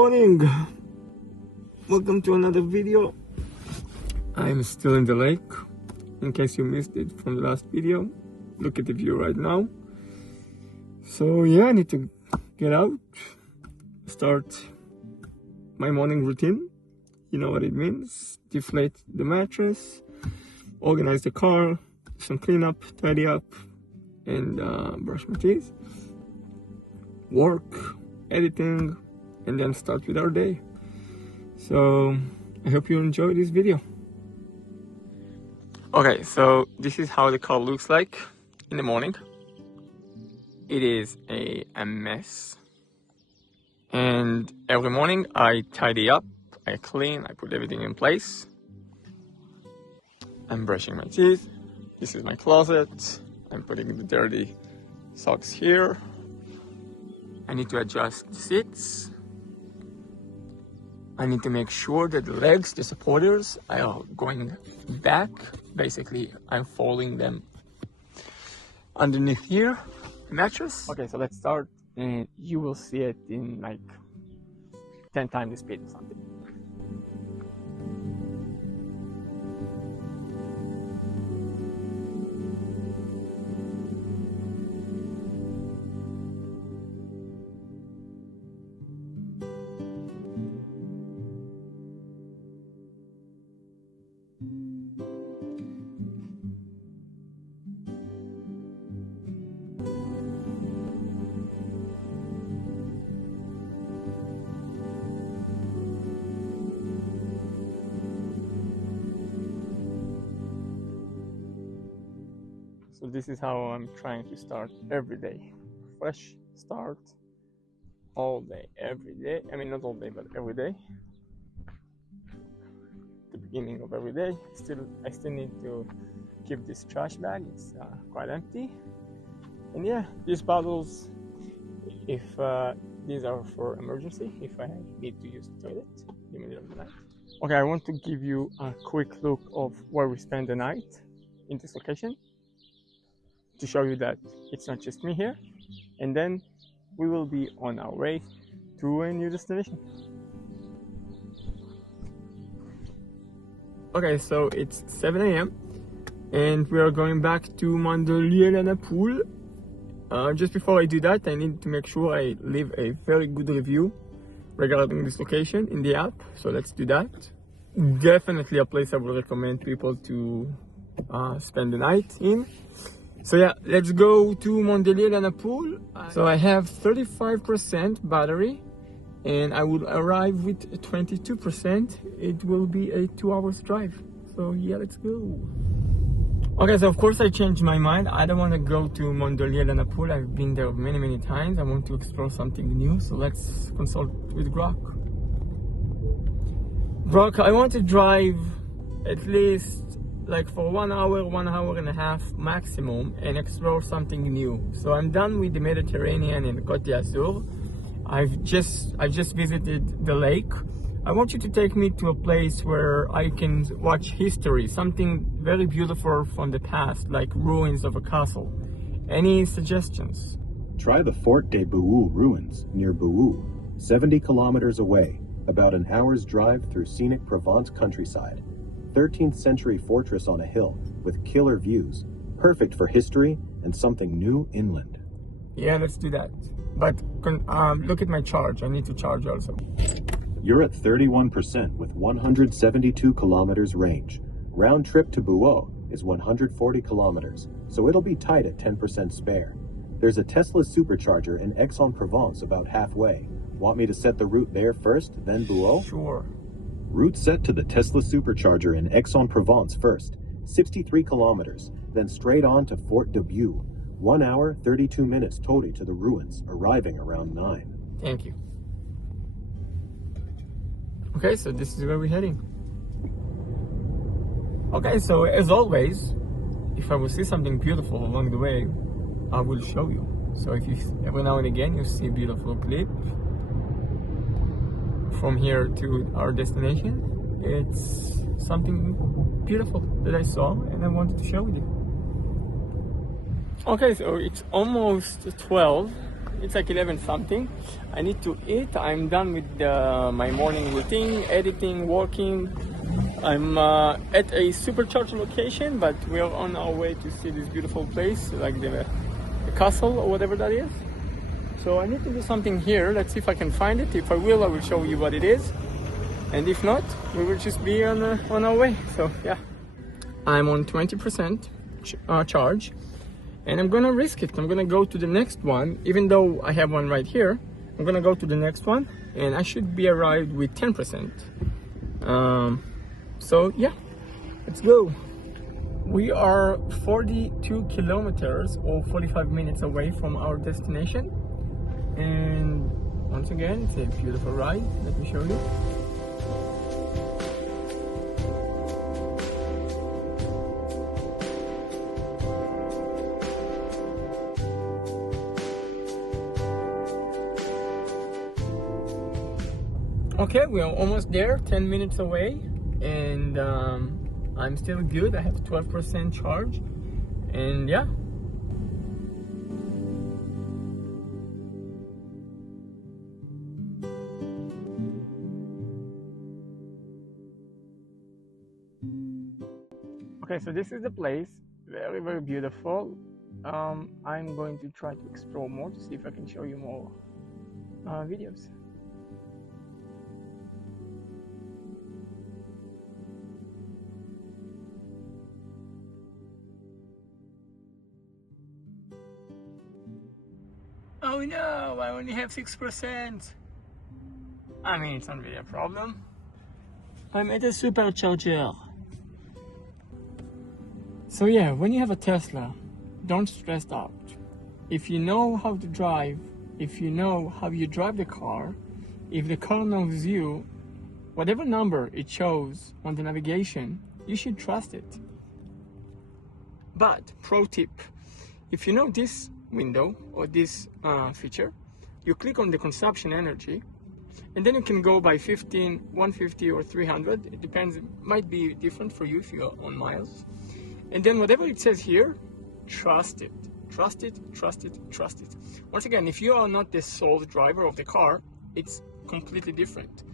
morning, welcome to another video. I'm still in the lake, in case you missed it from the last video. Look at the view right now. So yeah, I need to get out, start my morning routine. You know what it means: deflate the mattress, organize the car, some cleanup, tidy up, and brush my teeth, work, editing, and then start with our day. So I hope you enjoy this video. Okay, so this is how the car looks like in the morning. It is a mess, and every morning I tidy up, I clean, I put everything in place. I'm brushing my teeth. This is my closet. I'm putting the dirty socks here. I need to adjust the seats. I need to make sure that the legs, the supporters, are going back. Basically, I'm folding them underneath here, the mattress. Okay, so let's start, and you will see it in like 10 times the speed or something. So this is how I'm trying to start every day. Fresh start, all day, every day. I mean, not all day, but every day. The beginning of every day. I still need to keep this trash bag. It's quite empty. And yeah, these bottles, if these are for emergency, if I need to use the toilet in the middle of the night. Okay, I want to give you a quick look of where we spend the night in this location, to show you that it's not just me here, and then we will be on our way to a new destination. Okay, so it's 7 a.m. and we are going back to Mandelieu-la-Napoule. Just before I do that, I need to make sure I leave a very good review regarding this location in the app, so let's do that. Definitely a place I would recommend people to spend the night in. So yeah, let's go to Mandelieu-la-Napoule. So I have 35% battery, and I will arrive with 22%. It will be a 2 hours drive. So yeah, let's go. Okay, so of course I changed my mind. I don't want to go to Mandelieu-la-Napoule. I've been there many times. I want to explore something new. So let's consult with Grok. Grok, I want to drive at least like for 1 hour, 1.5 hours maximum, and explore something new. So I'm done with the Mediterranean and the Côte d'Azur. I've just visited the lake. I want you to take me to a place where I can watch history, something very beautiful from the past, like ruins of a castle. Any suggestions? Try the Fort de Buoux ruins near Buoux, 70 kilometers away, about an hour's drive through scenic Provence countryside. 13th century fortress on a hill with killer views, perfect for history and something new inland. Yeah, let's do that. But look at my charge. I need to charge also. You're at 31% with 172 kilometers range. Round trip to Buoux is 140 kilometers, so it'll be tight at 10% spare. There's a Tesla supercharger in Aix-en-Provence about halfway. Want me to set the route there first, then Buoux? Sure. Route set to the Tesla supercharger in Aix-en-Provence first, 63 kilometers, then straight on to Fort de Buoux. 1 hour, 32 minutes totally to the ruins, arriving around 9. Thank you. Okay, so this is where we're heading. Okay, so as always, if I will see something beautiful along the way, I will show you. So if you every now and again you see a beautiful clip from here to our destination, it's something beautiful that I saw and I wanted to share with you. Okay, so it's almost 12 It's like 11 something. I need to eat. I'm done with my morning routine, editing, working. I'm at a supercharged location, but we are on our way to see this beautiful place, like the castle or whatever that is. So I need to do something here. Let's see if I can find it. If I will show you what it is. And if not, we will just be on our way. So yeah, I'm on 20% charge, and I'm gonna risk it. I'm gonna go to the next one, even though I have one right here. I'm gonna go to the next one, and I should be arrived with 10%. So yeah, let's go. We are 42 kilometers or 45 minutes away from our destination, and once again, it's a beautiful ride. Let me show you. Okay, we are almost there, 10 minutes away, and I'm still good. I have 12% charge, and yeah. Okay, so this is the place, very, very beautiful. I'm going to try to explore more to see if I can show you more videos. Oh no, I only have 6%. I mean, it's not really a problem. I'm at a supercharger. So yeah, when you have a Tesla, don't stress out. If you know how to drive, if you know how you drive the car, if the car knows you, whatever number it shows on the navigation, you should trust it. But, pro tip, if you know this window or this feature, you click on the consumption energy, and then you can go by 15, 150 or 300. It depends, it might be different for you if you're on miles. And then whatever it says here, trust it, trust it, trust it, trust it. Once again, if you are not the sole driver of the car, it's completely different.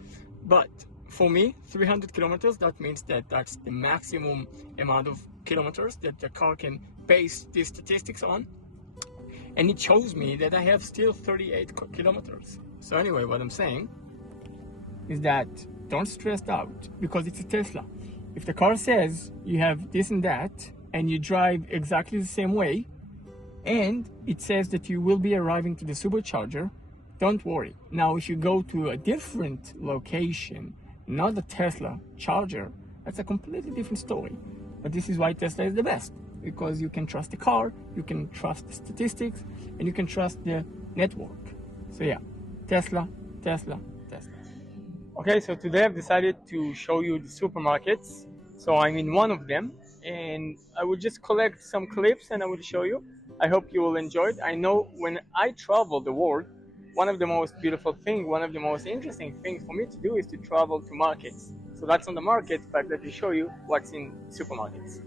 But for me, 300 kilometers, that means that that's the maximum amount of kilometers that the car can base these statistics on. And it shows me that I have still 38 kilometers. So anyway, what I'm saying is that don't stress out, because it's a Tesla. If the car says you have this and that, and you drive exactly the same way, and it says that you will be arriving to the supercharger, don't worry. Now, if you go to a different location, not the Tesla charger, that's a completely different story. But this is why Tesla is the best, because you can trust the car, you can trust the statistics, and you can trust the network. So yeah, Tesla, Tesla, Tesla. Okay, so today I've decided to show you the supermarkets. So I'm in one of them, and I will just collect some clips and I will show you. I hope you will enjoy it. I know when I travel the world, one of the most beautiful things, one of the most interesting things for me to do is to travel to markets. So that's on the market, but let me show you what's in supermarkets.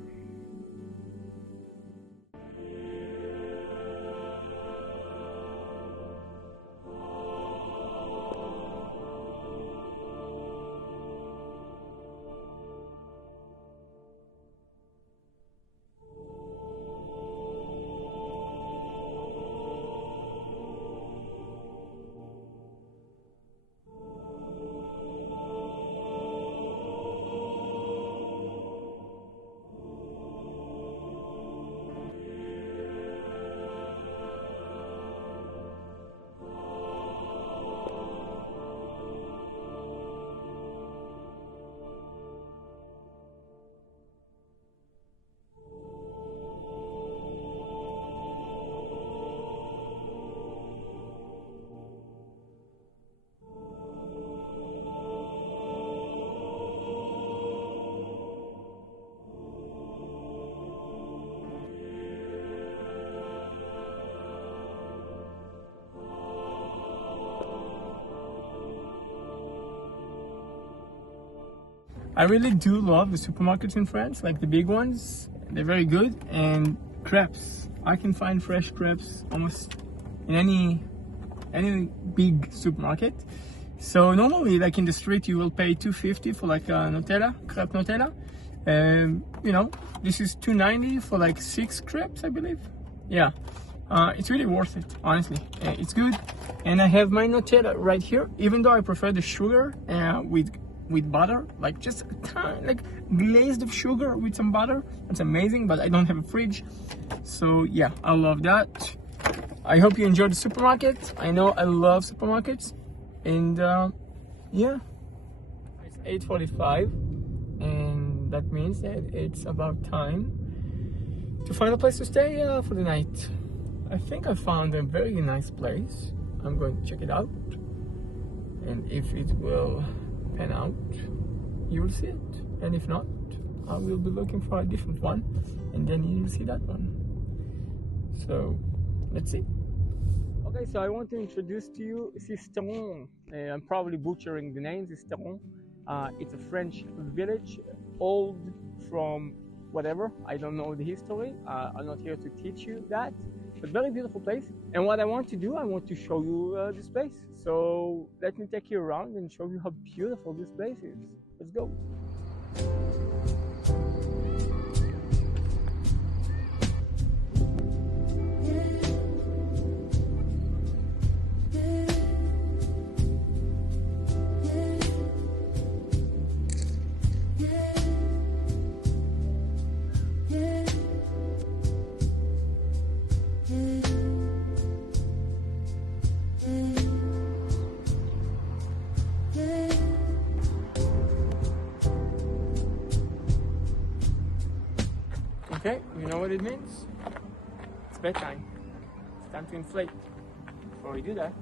I really do love the supermarkets in France, like the big ones. They're very good. And crepes. I can find fresh crepes almost in any any big supermarket. So normally, like in the street, you will pay $2.50 for like a Nutella, crepe Nutella. You know, this is $2.90 for like 6 crepes, I believe. Yeah, it's really worth it, honestly. It's good. And I have my Nutella right here, even though I prefer the sugar with butter, like just a tiny, like glazed of sugar with some butter. It's amazing, but I don't have a fridge. So yeah, I love that. I hope you enjoyed the supermarket. I know I love supermarkets. And yeah, it's 8:45, and that means that it's about time to find a place to stay for the night. I think I found a very nice place. I'm going to check it out, and if it will pan out, you will see it, and if not, I will be looking for a different one, and then you will see that one. So let's see. Okay, so I want to introduce to you Sisteron. I'm probably butchering the name, Sisteron. It's a French village, old from whatever, I don't know the history. I'm not here to teach you that, but very beautiful place. And what I want to do, I want to show you this place. So let me take you around and show you how beautiful this place is. Let's go. Okay, you know what it means? It's bedtime. It's time to inflate. Before we do that,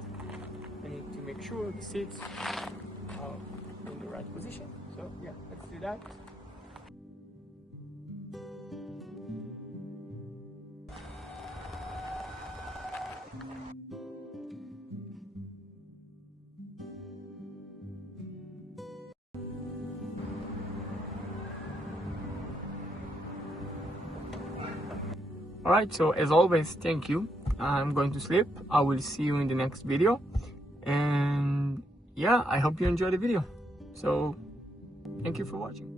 I need to make sure the seats are in the right position. So yeah, let's do that. Alright, so as always, thank you. I'm going to sleep. I will see you in the next video. And yeah, I hope you enjoyed the video. So, thank you for watching.